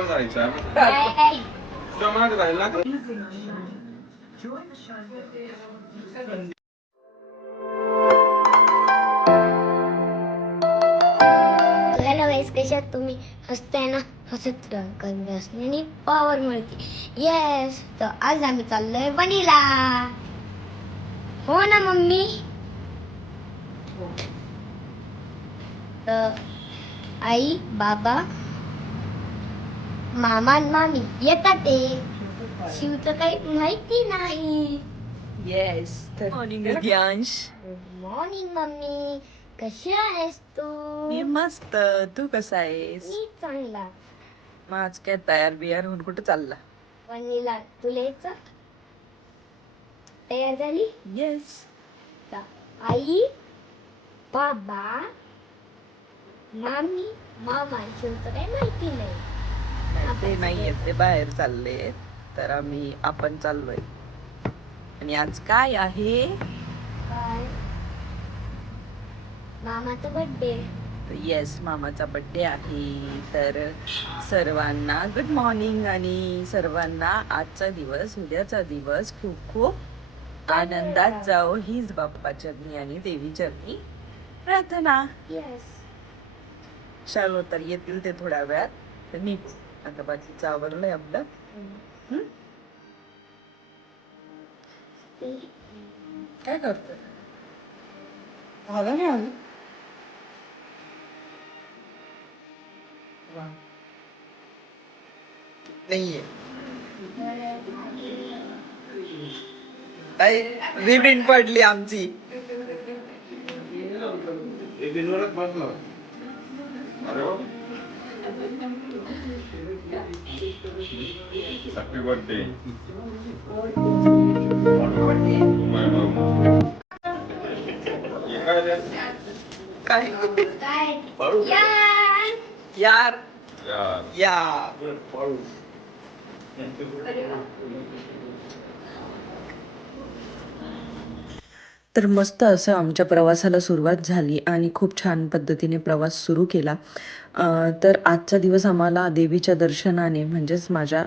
वर जायचं नाही. तुझ्या मागे राहिला हॅलो गाईस कशा आहात तुम्ही? हसताय ना? हसत राहा कारण पॉवर मिळते. येस तर आज आम्ही चाललोय वनीला. हो ना मम्मी? आई बाबा मामा आणि मामी येतात ते. शिवचं काही माहिती नाही. Yes morning Divyansh good morning mummy. कशी आहेस तू? मी मस्त. तू कसा आहेस? मी चांगला. मग आज काय तयार बियार होऊन कुठे चालला? वनीला तुला यायचं? तयार झाली? येस आई बाबा मामी मामा शिवचं काही माहिती नाही. ते नाहीये ते बाहेर चालले तर आम्ही आपण चाललोय. आणि आज काय आहे? मामाचा बर्थडे येस मामाचा बर्थडे आहे. तर सर्वांना गुड मॉर्निंग आणि सर्वांना आजचा दिवस उद्याचा दिवस खूप खूप आनंदात जाओ हीच बाप्पा चरणी आणि देवी चरणी प्रार्थना. येस चालू तर येतील ते थोड्या वेळात. तर नीट. आता बाकीचं आवरलंय आपलं. हं? काय करतोय? झालं नाही अजून? वा. नाहीये. रिबिन पडली आमची. बिनवरच बसलो. अरे हॅपी बर्थडे काय. यार यार यार. तर मस्त असं आमच्या प्रवासाला सुरुवात झाली आणि खूप छान पद्धतीने प्रवास सुरू केला. तर आजचा दिवस आम्हाला देवीच्या दर्शनाने म्हणजेच माझ्या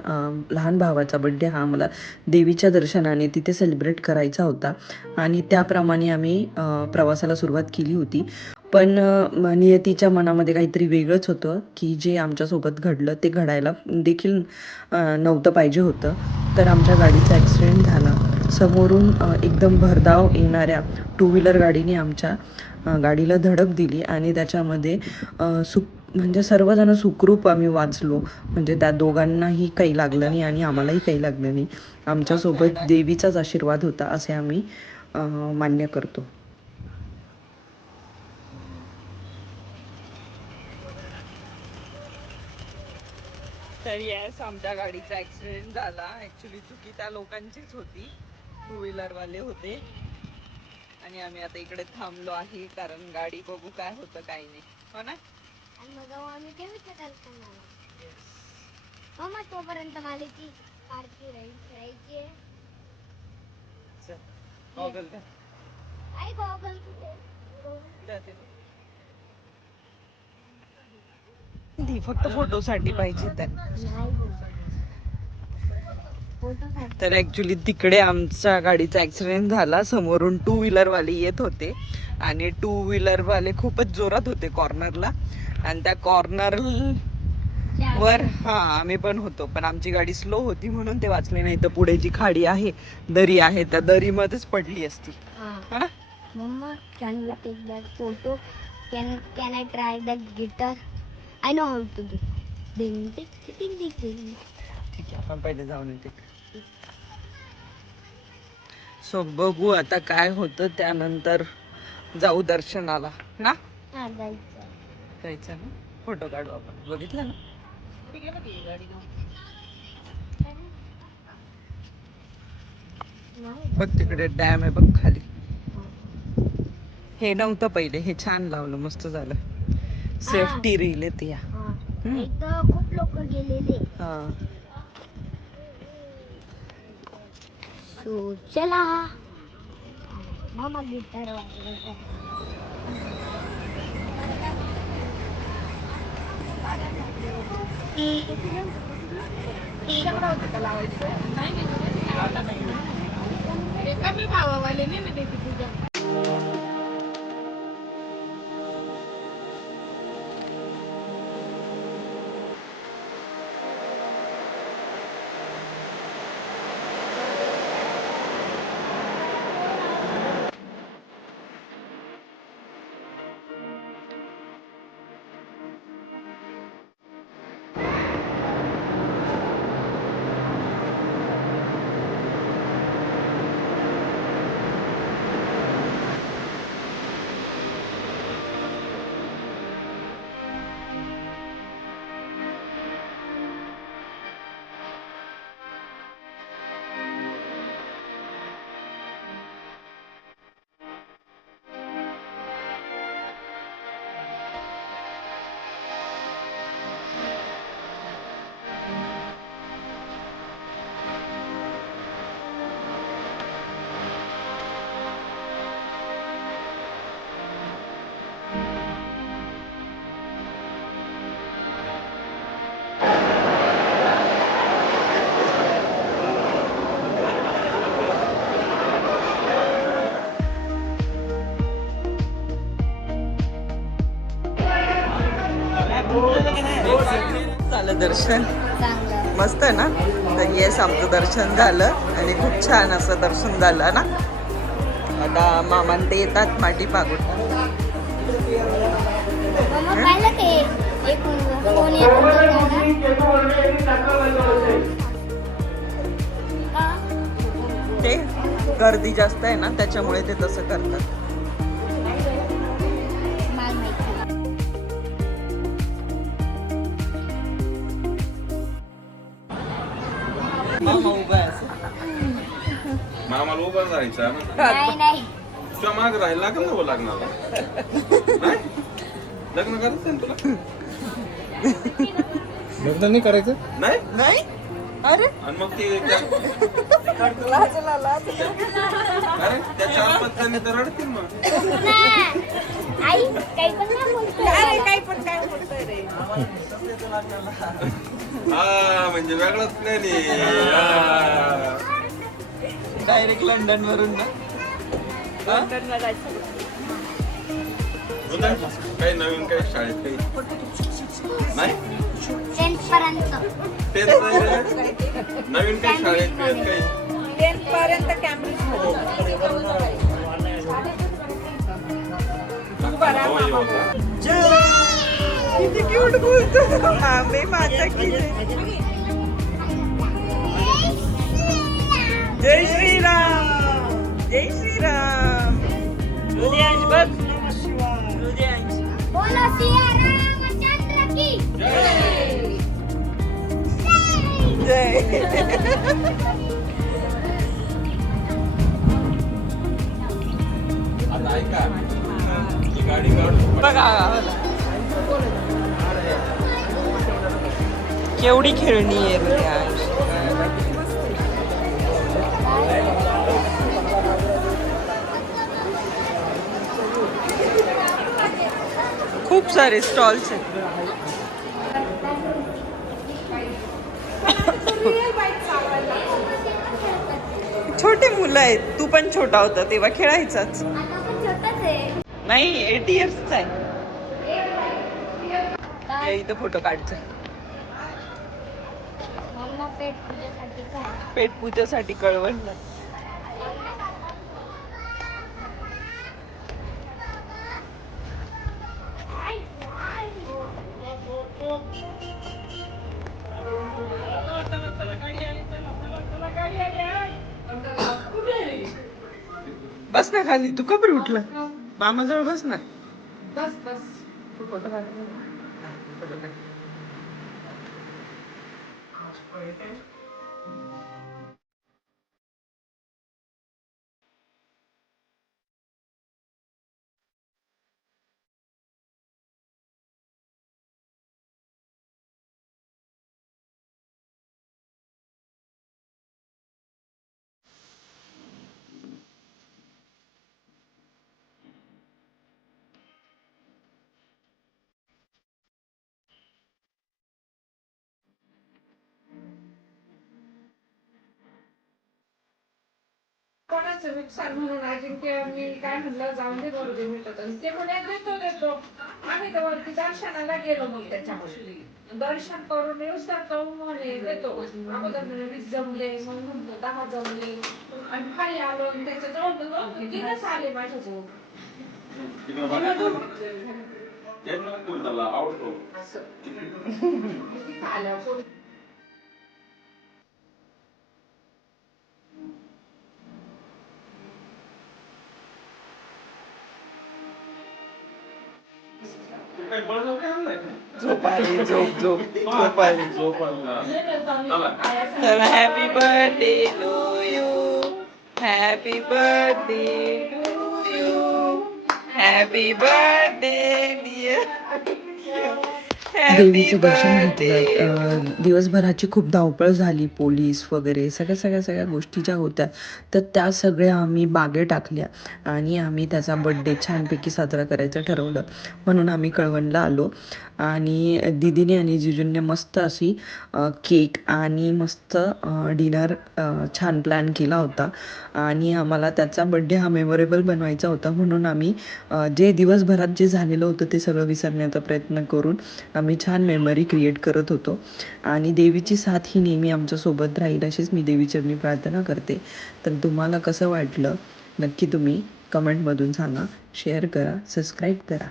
लहान भावाचा बड्डे हा आम्हाला देवीच्या दर्शनाने तिथे सेलिब्रेट करायचा होता. आणि त्याप्रमाणे आम्ही प्रवासाला सुरुवात केली होती. पण नियतीच्या मनामध्ये काहीतरी वेगळंच होतं की जे आमच्यासोबत घडलं ते घडायला देखील नव्हतं पाहिजे होतं. तर आमच्या गाडीचा ॲक्सिडेंट झाला. समोरून एकदम भरधाव येणाऱ्या टू व्हीलर गाडीने आमच्या गाडीला धडक दिली आणि त्याच्यामध्ये सु म्हणजे सर्वजण सुखरूप आम्ही वाचलो. म्हणजे त्या दोघांनाही काही लागलं नाही आणि आम्हालाही काही लागलं नाही. आमच्यासोबत देवीचाच आशीर्वाद होता असे आम्ही मान्य करतो. तर येस आमच्या गाडीचा ऍक्सिडेंट झाला. ऍक्च्युली चुकी त्या लोकांचीच होती. टू व्हीलर वाले होते. आणि आम्ही आता इकडे थांबलो आहे कारण गाडी बघू काय होतं काय नाही. हो ना? मग आम्ही ठेवतो हो मग तोपर्यंत मला ती आहे. गॉगल. आई गॉगल कुठे? जाते. ती फक्त फोटोसाठी पाहिजे त्यांना. तर ऍक्च्युली तिकडे आमच्या गाडीचा ऍक्सिडेंट झाला. समोरून टू व्हीलर वाले येत होते. आणि टू व्हीलर वाले खूपच जोरात होते कॉर्नरला आणि त्या कॉर्नर वर हा आम्ही पण होतो. पण आमची गाडी स्लो होती म्हणून ते वाचले नाही. तर पुढे जी खाडी आहे दरी आहे त्या दरीमध्येच पडली असती? Mama can you take that photo can can I try that guitar I know how to डिंग डिंग डिंग डिंग डिंग ठीक आहे आपण पहिले जाऊन येते. सो बघू आता काय होतं त्यानंतर जाऊ दर्शनाला ना? हा जायचं. जायचं ना? फोटो काढू आपण. बघितलं ना? नाही बघ तिकडे डॅम आहे बघ खाली. हे नव्हतं पहिले हे छान लावलं मस्त झालं. सेफ्टी रील येते या हा. हम्म. एकदा खूप लोक गेलेले हा। सो चला। मामा गिटार वाजवायचा झालं दर्शन. मस्त आहे ना? तर येस आमचं दर्शन झालं आणि खूप छान असं दर्शन झालं ना? आता मामान ते येतात माटी पागून? ते गर्दी जास्त आहे ना त्याच्यामुळे ते तसं करतात. मामा उभा आहे. असं. आम्हाला उभं राहायचं नाही नाही. तुझ्या माग राहायला लागेल ना हो लग्नाला? नाही? लग्न करायचं ना तुला? लग्न नाही करायचं? नाही? नाही? अरे? आणि मग ते अरे त्या चार पाच जणी तर रडतील मग. नाही. आई काही पण नाही बोलतोय काही पण काय बोलतोय रे हा म्हणजे वेगळाच प्लॅन आहे डायरेक्ट लंडन वरून ना? काही नवीन काही शाळेत काही? नाही? टेन्थ पर्यंत. नाही. नवीन काही शाळेत काही? cute boot. Mata kiri. Jai Shri Ram. Jai Shri Ram. Rudyaj Bak. Namaskar. Rudyaj. Bolo Siya Ram ki. Jai. Jai. केवढी खेळणी आहे खूप सारे स्टॉल्स आहेत. छोटे मुलं आहेत. तू पण छोटा होता तेव्हा खेळायचाच. नाही एट इयर्सचा आहे. इथं फोटो काढचं मम्मा पेट तुझ्यासाठी काय पेट पूजेसाठी कळवण. बस ना खाली तू कबर उठला? मामाजवळ बस ना. बस बस. फोटो काढ वर्षाचं नुकसान म्हणून अजिंक्य मी काय म्हणलं जाऊन दे बरोबर भेटत आणि ते म्हणे देतो देतो. आम्ही तर वरती दर्शनाला गेलो मग त्याच्यामध्ये दर्शन करून येऊस तो म्हणे देतो. अगोदर म्हणे वीस जमले. मग म्हणतो दहा जमले. आणि खाली आलो आणि त्याच्याजवळ तिथंच आले माझ्याजवळ. आवडतो? तिथं आल्यावर. आली झोप झोप झोप आली झोप आला. चला. तर happy birthday to you happy birthday to you happy birthday देवीचं दर्शन घेतलं दिवसभराची खूप धावपळ झाली पोलीस वगैरे सगळ्या सगळ्या सगळ्या गोष्टी ज्या होत्या तर त्या सगळ्या आम्ही बागे टाकल्या आणि आम्ही त्याचा बड्डे छानपैकी साजरा करायचं ठरवलं. म्हणून आम्ही कळवणला आलो. आणि दिदीने आणि जिजूंनी मस्त अशी केक आणि मस्त डिनर छान प्लॅन केला होता. आणि आम्हाला त्याचा बड्डे हा मेमोरेबल बनवायचा होता. म्हणून आम्ही जे दिवसभरात जे झालेलं होतं ते सगळं विसरण्याचा प्रयत्न करून आम्ही छान मेमरी क्रिएट करत होतो. आणि देवीची साथ ही नेहमी आमच्यासोबत राहील अशीच मी देवीचरणी प्रार्थना करते. तर तुम्हाला कसं वाटलं? नक्की तुम्ही कमेंटमधून सांगा. शेअर करा सबस्क्राईब करा.